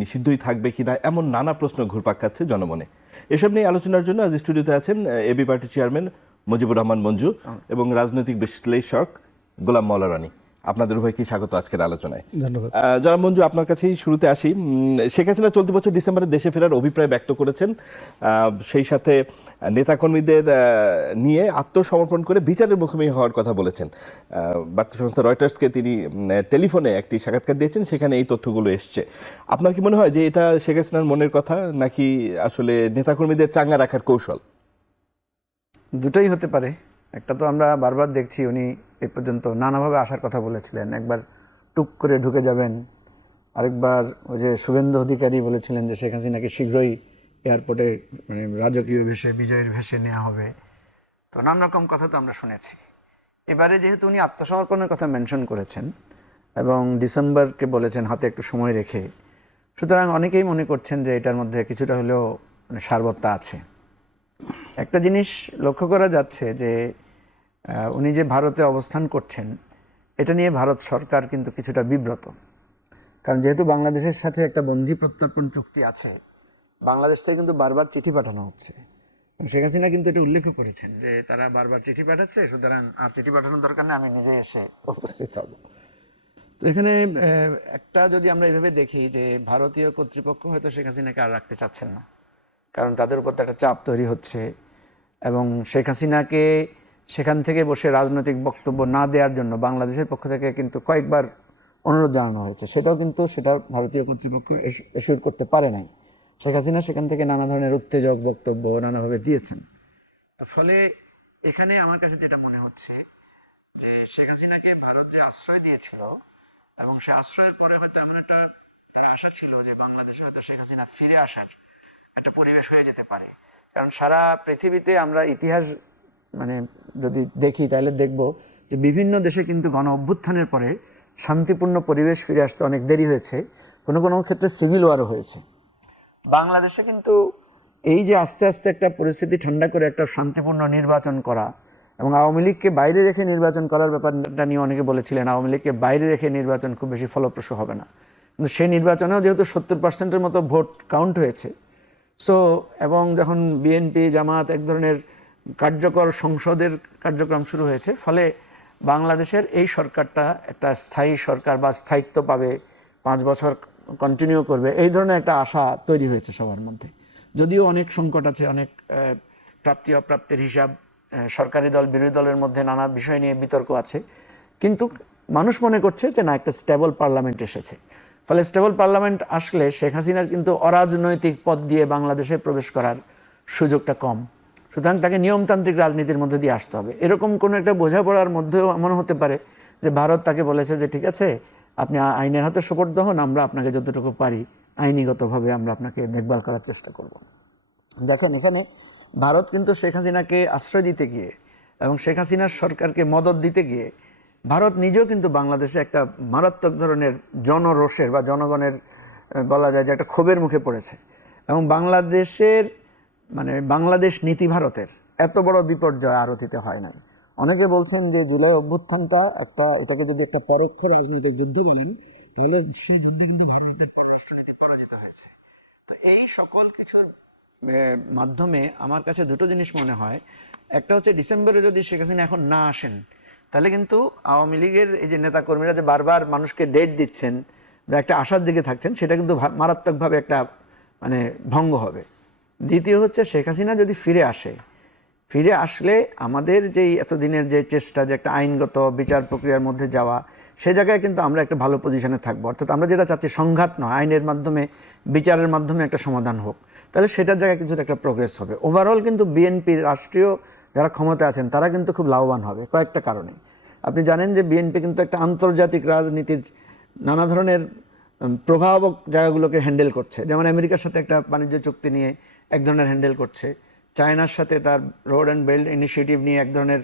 নিষিদ্ধই থাকবে কিনা, এমন নানা প্রশ্ন ঘুরপাক খাচ্ছে জনমনে। এসব নিয়ে আলোচনার জন্য আজ স্টুডিওতে আছেন AB party chairman Mujibur Rahman Manju এবং রাজনৈতিক বিশ্লেষক গোলাম মাওলা রানী। আপনাদের উভয়কে স্বাগত আজকের আলোচনায়। ধন্যবাদ। জনাব মঞ্জু, আপনার কাছেই শুরুতে আসি। শেখ হাসিনা চলতি বছর ডিসেম্বরে দেশে ফেরার অভিপ্রায় ব্যক্ত করেছেন। সেই সাথে নেতাকর্মীদের নিয়ে আত্মসমর্পণ করে বিচারের মুখোমুখি হওয়ার কথা বলেছেন। বার্তা সংস্থা রয়টার্সকে তিনি টেলিফোনে একটি সাক্ষাৎকার দিয়েছেন, সেখানে এই তথ্যগুলো এসছে। আপনার কি মনে হয় যে এটা শেখ হাসিনার মনের কথা, নাকি আসলে নেতাকর্মীদের চাঙ্গা রাখার কৌশল? দুটোই হতে পারে। একটা তো আমরা বারবার দেখছি উনি এ পর্যন্ত নানাভাবে আসার কথা বলেছিলেন। একবার টুক করে ঢুকে যাবেন, আরেকবার ওই যে শুভেন্দু অধিকারী বলেছিলেন যে শেখ হাসিনাকে শীঘ্রই এয়ারপোর্টে মানে রাজকীয় ভেসে বিজয়ের ভেসে নেওয়া হবে। তো নানা রকম কথা তো আমরা শুনেছি। এবারে যেহেতু উনি আত্মসমর্পণের কথা মেনশন করেছেন এবং ডিসেম্বরকে বলেছেন হাতে একটু সময় রেখে, সুতরাং অনেকেই মনে করছেন যে এটার মধ্যে কিছুটা হলেও মানে সারবত্তা আছে। একটা জিনিস লক্ষ্য করা যাচ্ছে যে উনি যে ভারতে অবস্থান করছেন এটা নিয়ে ভারত সরকার কিন্তু কিছুটা বিব্রত। কারণ যেহেতু বাংলাদেশের সাথে একটা বন্দি প্রত্যর্পণ চুক্তি আছে, বাংলাদেশ থেকে কিন্তু বারবার চিঠি পাঠানো হচ্ছে। শেখ হাসিনা কিন্তু এটা উল্লেখ করেছেন যে তারা বারবার চিঠি পাঠাচ্ছে, সুতরাং আর চিঠি পাঠানোর দরকার নেই, আমি নিজে এসে উপস্থিত হব। তো এখানে একটা যদি আমরা এইভাবে দেখি যে ভারতীয় কর্তৃপক্ষ হয়তো শেখ হাসিনাকে আর রাখতে চাচ্ছেন না, কারণ তাদের উপর তো একটা চাপ তৈরি হচ্ছে এবং শেখ হাসিনাকে সেখান থেকে বসে রাজনৈতিক বক্তব্য না দেওয়ার জন্য বাংলাদেশের পক্ষ থেকে কিন্তু কয়েকবার অনুরোধ জানানো হয়েছে। সেটা ভারতীয় কর্তৃপক্ষ এশিওর করতে পারে নাই। শেখ হাসিনা সেখান থেকে নানা ধরনের উত্তেজক বক্তব্য নানাভাবে দিয়েছেন। ফলে এখানে আমার কাছে যেটা মনে হচ্ছে যে শেখ হাসিনাকে ভারত যে আশ্রয় দিয়েছিল এবং সে আশ্রয়ের পরে হয়তো এমন একটা আশা ছিল যে বাংলাদেশে হয়তো শেখ হাসিনা ফিরে আসার একটা পরিবেশ হয়ে যেতে পারে। কারণ সারা পৃথিবীতে আমরা ইতিহাস মানে যদি দেখি তাহলে দেখব যে বিভিন্ন দেশে কিন্তু গণ অভ্যুত্থানের পরে শান্তিপূর্ণ পরিবেশ ফিরে আসতে অনেক দেরি হয়েছে, কোনো কোনো ক্ষেত্রে সিভিল ওয়ারও হয়েছে। বাংলাদেশে কিন্তু এই যে আস্তে আস্তে একটা পরিস্থিতি ঠান্ডা করে একটা শান্তিপূর্ণ নির্বাচন করা এবং আওয়ামী লীগকে বাইরে রেখে নির্বাচন করার ব্যাপারটা নিয়ে অনেকে বলেছিলেন আওয়ামী লীগকে বাইরে রেখে নির্বাচন খুব বেশি ফলপ্রসূ হবে না, কিন্তু সেই নির্বাচনেও যেহেতু 70% মতো ভোট কাউন্ট হয়েছে, সো এবং যখন বিএনপি জামাত এক ধরনের কার্যকর সংসদের কার্যক্রম শুরু হয়েছে, ফলে বাংলাদেশের এই সরকারটা একটা স্থায়ী সরকার বা স্থায়িত্ব পাবে, 5 বছর কন্টিনিউ করবে, এই ধরনের একটা আশা তৈরি হয়েছে সবার মধ্যে। যদিও অনেক সংকট আছে, অনেক প্রাপ্তি অপ্রাপ্তির হিসাব, সরকারি দল বিরোধী দলের মধ্যে নানা বিষয় নিয়ে বিতর্ক আছে, কিন্তু মানুষ মনে করছে যে না, একটা স্টেবল পার্লামেন্ট এসেছে। ফলে স্টেবল পার্লামেন্ট আসলে শেখ হাসিনার কিন্তু অরাজনৈতিক পথ দিয়ে বাংলাদেশে প্রবেশ করার সুযোগটা কম। সুতরাং তাকে নিয়মতান্ত্রিক রাজনীতির মধ্যে দিয়ে আসতে হবে। এরকম কোনো একটা বোঝাপড়ার মধ্যেও এমন হতে পারে যে ভারত তাকে বলেছে যে ঠিক আছে, আপনি আইনের হাতে সোপর্দ হন, আমরা আপনাকে যতটুকু পারি আইনিগতভাবে আমরা আপনাকে দেখভাল করার চেষ্টা করব। দেখেন, এখানে ভারত কিন্তু শেখ হাসিনাকে আশ্রয় দিতে গিয়ে এবং শেখ হাসিনার সরকারকে মদত দিতে গিয়ে ভারত নিজেও কিন্তু বাংলাদেশে একটা মারাত্মক ধরনের জনরোষের বা জনগণের বলা যায় যে একটা ক্ষোভের মুখে পড়েছে। এবং বাংলাদেশের মানে বাংলাদেশ নীতি ভারতের এত বড় বিপর্যয় আর অতীতে হয় নাই। অনেকে বলছেন যে জুলাই অভ্যুত্থানটা এটাকে যদি একটা পরোক্ষ রাজনৈতিক যুদ্ধ বলেন, তাহলে সেই যুদ্ধে কিন্তু ভারতের পররাষ্ট্রনীতি পরাজিত হয়েছে। তো এই সকল কিছুর মাধ্যমে আমার কাছে দুটো জিনিস মনে হয়। একটা হচ্ছে ডিসেম্বরে যদি শেখ হাসিনা এখন না আসেন, তাহলে কিন্তু আওয়ামী লীগের এই যে নেতাকর্মীরা যে বারবার মানুষকে ডেট দিচ্ছেন বা একটা আশার দিকে থাকছেন, সেটা কিন্তু মারাত্মকভাবে একটা মানে ভঙ্গ হবে। দ্বিতীয় হচ্ছে শেখ হাসিনা যদি ফিরে আসলে আমাদের যেই এতদিনের যে চেষ্টা যে একটা আইনগত বিচার প্রক্রিয়ার মধ্যে যাওয়া, সে জায়গায় কিন্তু আমরা একটা ভালো পজিশনে থাকবো। অর্থাৎ আমরা যেটা চাচ্ছি সংঘাত নয়, আইনের মাধ্যমে বিচারের মাধ্যমে একটা সমাধান হোক, তাহলে সেটার জায়গায় কিছুটা একটা প্রোগ্রেস হবে। ওভারঅল কিন্তু বিএনপির রাষ্ট্রীয় যারা ক্ষমতা আছেন তারা কিন্তু খুব লাভবান হবে কয়েকটা কারণে। আপনি জানেন যে বিএনপি কিন্তু একটা আন্তর্জাতিক রাজনীতির নানা ধরনের প্রভাবক জায়গাগুলোকে হ্যান্ডেল করছে। যেমন আমেরিকার সাথে একটা বাণিজ্য চুক্তি নিয়ে এক ধরনের হ্যান্ডেল করছে, চায়নার সাথে তার রোড অ্যান্ড বেল্ট ইনিশিয়েটিভ নিয়ে এক ধরনের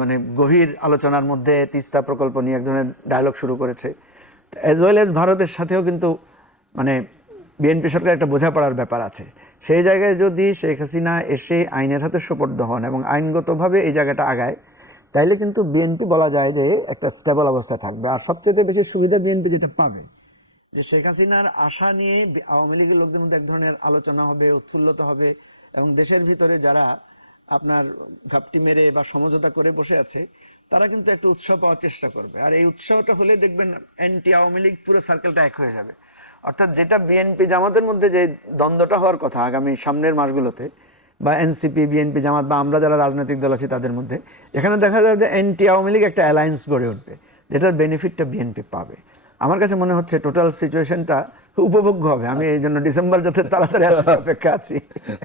মানে গভীর আলোচনার মধ্যে তিস্তা প্রকল্প নিয়ে এক ধরনের ডায়লগ শুরু করেছে। অ্যাজ ওয়েল এজ ভারতের সাথেও কিন্তু মানে বিএনপি সরকার একটা বোঝাপড়ার ব্যাপার আছে। সেই জায়গায় যদি শেখ হাসিনা এসে আইনের হাতে সোপর্দ হন এবং আইনগতভাবে এই জায়গাটা আগায়, তাইলে কিন্তু বিএনপি বলা যায় যে একটা স্টেবল অবস্থায় থাকবে। আর সবচেয়ে বেশি সুবিধা বিএনপি যেটা পাবে যে শেখ হাসিনার আশা নিয়ে আওয়ামী লীগের লোকদের মধ্যে এক ধরনের আলোচনা হবে, উৎফুল্লতা হবে, এবং দেশের ভিতরে যারা আপনার ঘাপটি মেরে বা সমঝোতা করে বসে আছে তারা কিন্তু একটু উৎসাহ পাওয়ার চেষ্টা করবে। আর এই উৎসাহটা হলে দেখবেন অ্যান্টি আওয়ামী লীগ পুরো সার্কেলটা এক হয়ে যাবে। অর্থাৎ যেটা বিএনপি জামাতের মধ্যে যে দ্বন্দ্বটা হওয়ার কথা আগামী সামনের মাসগুলোতে, বা এনসিপি বিএনপি জামাত বা আমরা যারা রাজনৈতিক দল আছি তাদের মধ্যে, এখানে দেখা যাবে যে অ্যান্টি আওয়ামী লীগ একটা অ্যালায়েন্স গড়ে উঠবে, যেটার বেনিফিটটা বিএনপি পাবে। আমার কাছে মনে হচ্ছে টোটাল সিচুয়েশনটা উপভোগ্য হবে। আমি এই জন্য ডিসেম্বর যাতে তাড়াতাড়ি আসার অপেক্ষা আছি।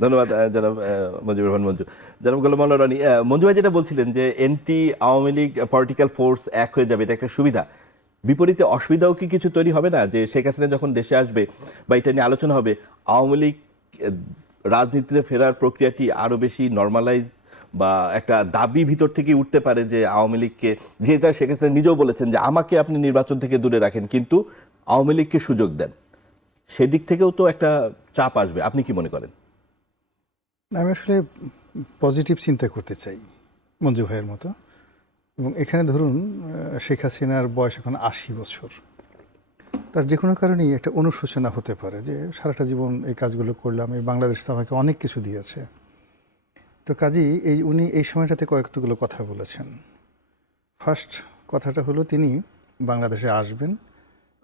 ধন্যবাদ জনাব মুজিবুর রহমান মঞ্জু। জনাব গোলাম মাওলা রনি, মঞ্জু ভাই যেটা বলছিলেন যে এনটি আওয়ামী লীগ পলিটিক্যাল ফোর্স এক হয়ে যাবে, এটা একটা সুবিধা। বিপরীতে অসুবিধাও কি কিছু তৈরি হবে না, যে শেখ হাসিনা যখন দেশে আসবে বা এটা নিয়ে আলোচনা হবে, আওয়ামী লীগ রাজনীতিতে ফেরার প্রক্রিয়াটি আরো বেশি নর্মালাইজ বা একটা দাবি ভিতর থেকে উঠতে পারে যে আওয়ামী লীগকে, যেটা শেখ হাসিনা নিজেও বলেছেন যে আমাকে আপনি নির্বাচন থেকে দূরে রাখেন কিন্তু আওয়ামী লীগকে সুযোগ দেন, সেদিক থেকেও তো একটা চাপ আসবে। আপনি কি মনে করেন? আমি আসলে পজিটিভ চিন্তা করতে চাই মঞ্জু ভাইয়ের মতো। এবং এখানে ধরুন শেখ হাসিনার বয়স এখন ৮০ বছর, তার যে কোনো কারণেই একটা অনুশোচনা হতে পারে যে সারাটা জীবন এই কাজগুলো করলাম, এই বাংলাদেশ তো আমাকে অনেক কিছু দিয়েছে। তো কাজেই উনি এই সময়টাতে কয়েকগুলো কথা বলেছেন। ফার্স্ট কথাটা হলো তিনি বাংলাদেশে আসবেন,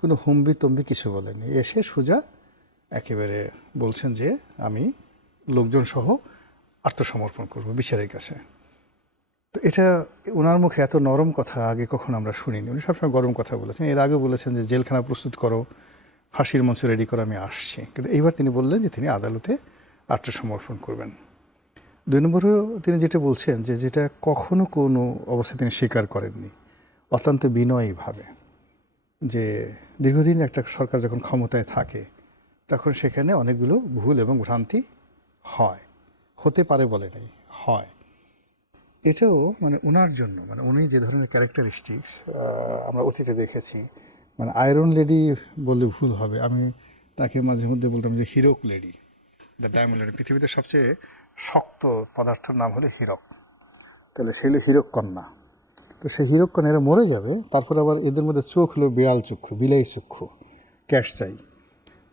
কোনো হুম্বি তম্বি কিছু বলেননি, এসে সোজা একেবারে বলছেন যে আমি লোকজন সহ আত্মসমর্পণ করব বিচারের কাছে। তো এটা ওনার মুখে এত নরম কথা আগে কখনো আমরা শুনিনি। উনি সবসময় গরম কথা বলেছেন। এর আগে বলেছেন যে জেলখানা প্রস্তুত করো, ফাঁসির মঞ্চ রেডি করো, আমি আসছি। কিন্তু এইবার তিনি বললেন যে তিনি আদালতে আত্মসমর্পণ করবেন। ২ নম্বরেও তিনি যেটা বলছেন যে যেটা কখনো কোনো অবস্থায় তিনি স্বীকার করেননি, অত্যন্ত বিনয়ীভাবে, যে দীর্ঘদিন একটা সরকার যখন ক্ষমতায় থাকে তখন সেখানে অনেকগুলো ভুল এবং ভ্রান্তি হয়, হতে পারে বলে নাই, হয়। এটাও মানে ওনার জন্য, মানে উনি যে ধরনের ক্যারেক্টারিস্টিক্স আমরা অতীতে দেখেছি, মানে আয়রন লেডি বললে ভুল হবে, আমি তাকে মাঝে মধ্যে বলতাম যে Hirak lady, the diamond lady. পৃথিবীতে সবচেয়ে শক্ত পদার্থের নাম হলো হীরক, তাহলে সে হলো হীরক কন্যা। তো সেই হীরক কন্যা এরা মরে যাবে, তারপর আবার এদের মধ্যে চোখ হলো বিড়াল চক্ষু, বিলাই চক্ষু, ক্যাশ চাই।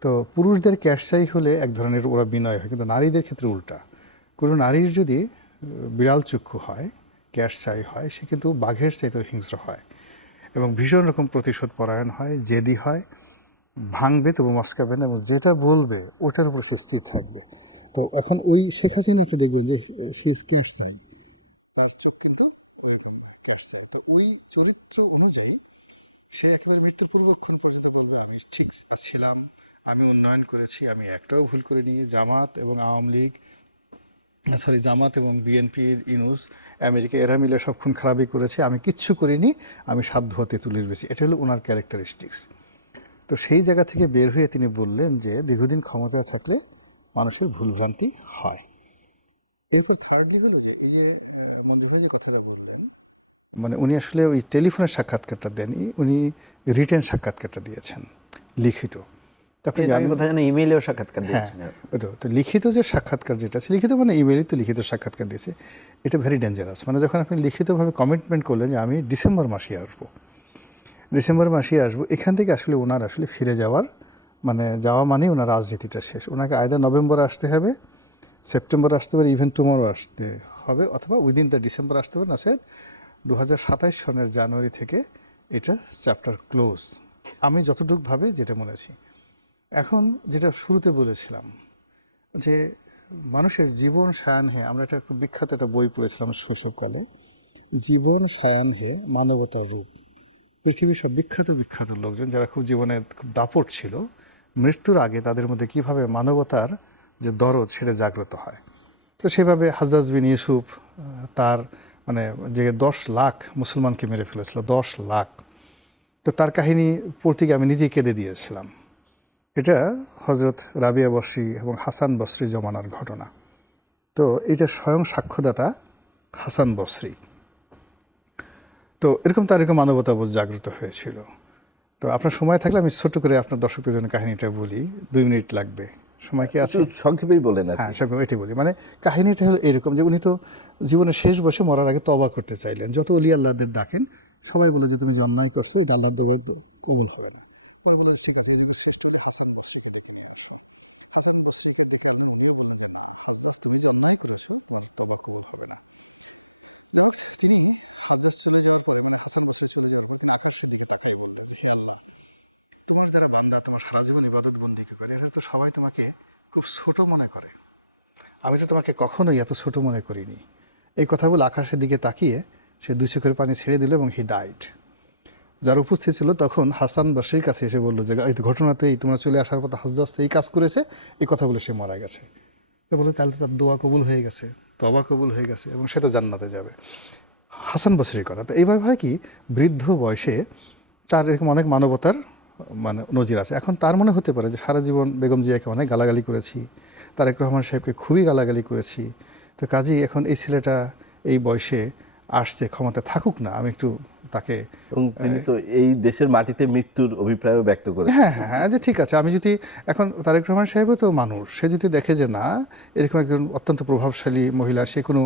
তো পুরুষদের ক্যাশ চাই হলে এক ধরনের ওরা বিনয় হয়, কিন্তু নারীদের ক্ষেত্রে উল্টা। কোনো নারীর যদি বিড়াল চক্ষু হয়, ক্যাশ চাই হয়, সে কিন্তু বাঘের চাইতেও হিংস্র হয় এবং ভীষণ রকম প্রতিশোধ পরায়ণ হয়, জেদি হয়, ভাঙবে তবু মস্কাবে না, এবং যেটা বলবে ওটার উপর সে স্থির থাকবে। তো এখন ওই শেখ হাসিনাটা দেখবেন যে সে ক্যাশ চাই, তার চোখ কিন্তু ওইরকম ক্যাশ চাই। তো ওই চরিত্র অনুযায়ী সে একেবারে মৃত্যুর পূর্বক্ষণ পর্যন্ত বলবে আমি ঠিক ছিলাম, আমি উন্নয়ন করেছি, আমি একটাও ভুল করিনি। জামাত এবং বিএনপির ইউনূস, আমেরিকা, এরা মিলে সব খুন খারাপই করেছে, আমি কিচ্ছু করিনি, আমি সাধ্য হতে তুলির বেশি। এটা হলো ওনার ক্যারেক্টারিস্টিক্স। তো সেই জায়গা থেকে বের হয়ে তিনি বললেন যে দীর্ঘদিন ক্ষমতায় থাকলে মানুষের ভুলভ্রান্তি হয়। এরপর থার্ডলি হলো যে এই যে মন্দির কথাটা বললেন, মানে উনি আসলে ওই টেলিফোনের সাক্ষাৎকারটা দেননি, উনি রিটেন সাক্ষাৎকারটা দিয়েছেন, লিখিত। ইমেইলেও সাক্ষাৎকার দিয়েছেন। তো লিখিত যে সাক্ষাৎকার যেটা আছে, লিখিত মানে ইমেইলে তো লিখিত সাক্ষাৎকার দিয়েছে, এটা ভেরি ডেঞ্জারাস। মানে যখন আপনি লিখিতভাবে কমিটমেন্ট করলেন যে আমি ডিসেম্বর মাসে আসবো, এখান থেকে আসলে ওনার আসলে ফিরে যাওয়ার যাওয়া মানেই ওনার রাজনীতিটা শেষ। ওনাকে আয়দা নভেম্বরে আসতে হবে, সেপ্টেম্বরে আসতে পারে, ইভেন টুমরো আসতে হবে, অথবা উইদিন দ্য ডিসেম্বর আসতে পারে, না সে 2027 সনের জানুয়ারি থেকে এটা চ্যাপ্টার ক্লোজ, আমি যতটুকু ভাবে যেটা মনেছি। এখন যেটা শুরুতে বলেছিলাম যে মানুষের জীবন সায়ান হে, আমরা একটা খুব বিখ্যাত একটা বই পড়েছিলাম শৈশবকালে, জীবন সায়ান হে মানবতার রূপ। পৃথিবীর সব বিখ্যাত লোকজন যারা খুব জীবনে খুব দাপট ছিল, মৃত্যুর আগে তাদের মধ্যে কিভাবে মানবতার যে দরদ সেটা জাগ্রত হয়। তো সেভাবে হাজ্জাজ বিন ইউসুফ, তার যে 10 লাখ মুসলমানকে মেরে ফেলেছিল, 10 লাখ, তো তার কাহিনী পড়তে গিয়ে আমি নিজেই কেঁদে দিয়েছিলাম। এটা হজরত রাবিয়া বসরি এবং হাসান বসরি জমানার ঘটনা। তো এটা স্বয়ং সাক্ষ্যদাতা হাসান বসরি। তো তার এরকম মানবতাবোধ জাগ্রত হয়েছিল। তো আপনার সময় থাকলে আমি ছোট্ট করে আপনার দর্শকদের জন্য কাহিনীটা বলি, 2 মিনিট লাগবে, সময় কি আছে? সংক্ষেপেই বলেন। হ্যাঁ, সংক্ষেপে এটাই বলি। কাহিনীটা হলো এরকম যে উনি তো জীবনের শেষ বয়সে মরার আগে তওবা করতে চাইলেন। যত ওলি আল্লাহদের ডাকেন সবাই বলে যে তুমি অন্যায় করছো, এটা আল্লাহর দরবারে কবুল হবে না। তোমার যারা বান্দা, তোমার সারা জীবন ইবাদত বন্দেগী করে, এরা তো সবাই তোমাকে খুব ছোট মনে করে। আমি তো তোমাকে কখনোই এত ছোট মনে করিনি। এই কথা বলে আকাশের দিকে তাকিয়ে সে 2 চোখের পানি ছেড়ে দিল এবং হি ডাইড। যারা উপস্থিত ছিল তখন হাসান বাসরির কাছে এসে বললো যে এই তো ঘটনা তো এই, তোমরা চলে আসার পথে হযরত তো এই কাজ করেছে, এই কথা বলে সে মারা গেছে। তো বলে তাহলে তো তার দোয়া কবুল হয়ে গেছে, তওবা কবুল হয়ে গেছে এবং সে তো জান্নাতে যাবে। হাসান বসরির কথা। তো এইভাবে হয় কি, বৃদ্ধ বয়সে তার এরকম অনেক মানবতার নজির আছে। এখন তার মনে হতে পারে যে সারা জীবন বেগম জিয়াকে অনেক গালাগালি করেছি, তারেক রহমান সাহেবকে খুবই গালাগালি করেছি, তো কাজেই এখন এই ছেলেটা এই বয়সে আসছে, ক্ষমতা থাকুক না, আমি একটু তাকে এবং তিনি তো এই দেশের মাটিতে মৃত্যুর অভিপ্রায়ও ব্যক্ত করেছেন। হ্যাঁ হ্যাঁ হ্যাঁ যে ঠিক আছে, আমি যদি এখন তারেক রহমান সাহেবও তো মানুষ, সে যদি দেখে যে না এরকম একজন অত্যন্ত প্রভাবশালী মহিলা, সে কোনো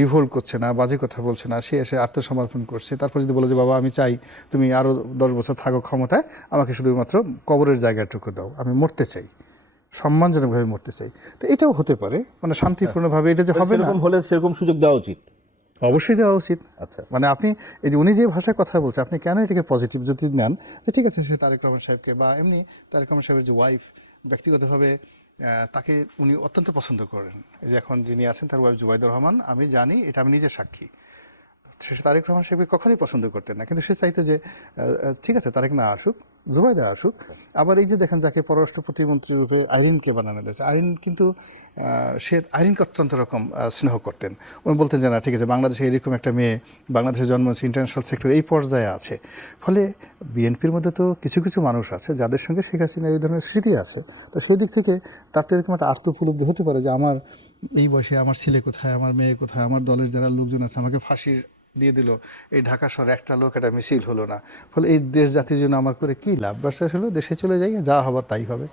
রিভোল্ট করছে না, বাজে কথা বলছে না, সে এসে আত্মসমর্পণ করছে, তারপর যদি বলে যে বাবা আমি চাই তুমি আরও 10 বছর থাকো ক্ষমতায়, আমাকে শুধুমাত্র কবরের জায়গাটুকু দাও, আমি মরতে চাই, সম্মানজনকভাবে মরতে চাই, তো এটাও হতে পারে, শান্তিপূর্ণভাবে। এটা যে হবে না, সেরকম হলে সেরকম সুযোগ দেওয়া উচিত। অবশ্যই দেওয়া উচিত। আচ্ছা, আপনি এই যে উনি যে ভাষায় কথা বলছে, আপনি কেন এটাকে পজিটিভ যদি নেন যে ঠিক আছে সে তারেক রহমান সাহেবকে, বা এমনি তারেক রহমান সাহেবের যে ওয়াইফ ব্যক্তিগতভাবে তাকে উনি অত্যন্ত পছন্দ করেন। এই যে এখন যিনি আছেন তার ওয়াইফ জুবাইদুর রহমান, আমি জানি, এটা আমি নিজে সাক্ষী। সে তারেক রহমান সাহেবকে কখনোই পছন্দ করতেন না, কিন্তু সে চাইতো যে ঠিক আছে তারেক না আসুক, জুবাইদা আসুক। আবার এই যে দেখেন যাকে পররাষ্ট্র প্রতিমন্ত্রী রূপে আইরিনকে বানানো দিয়েছে, আইরিন কিন্তু সে আইরিনকে অত্যন্ত রকম স্নেহ করতেন। উনি বলতেন যে না ঠিক আছে, বাংলাদেশে এরকম একটা মেয়ে, বাংলাদেশে জন্ম হচ্ছে, ইন্টারন্যাশনাল সেক্টর এই পর্যায়ে আছে। ফলে বিএনপির মধ্যে তো কিছু কিছু মানুষ আছে যাদের সঙ্গে শেখ হাসিনার এই ধরনের স্মৃতি আছে, তো সেই দিক থেকে তার তো এরকম একটা আর্থ উপলব্ধি হতে পারে যে আমার এই বয়সে আমার ছেলে কোথায়, আমার মেয়ে কোথায়, আমার দলের যারা লোকজন আছে আমাকে ফাঁসি দিয়ে দিল, এই ঢাকা শহরে একটা লোক একটা মিছিল হলো না, ফলে এই দেশ জাতির জন্য আমার করে কি লাভ? বার্ষা হলো দেশে চলে যাই, যা হবার তাই হবে।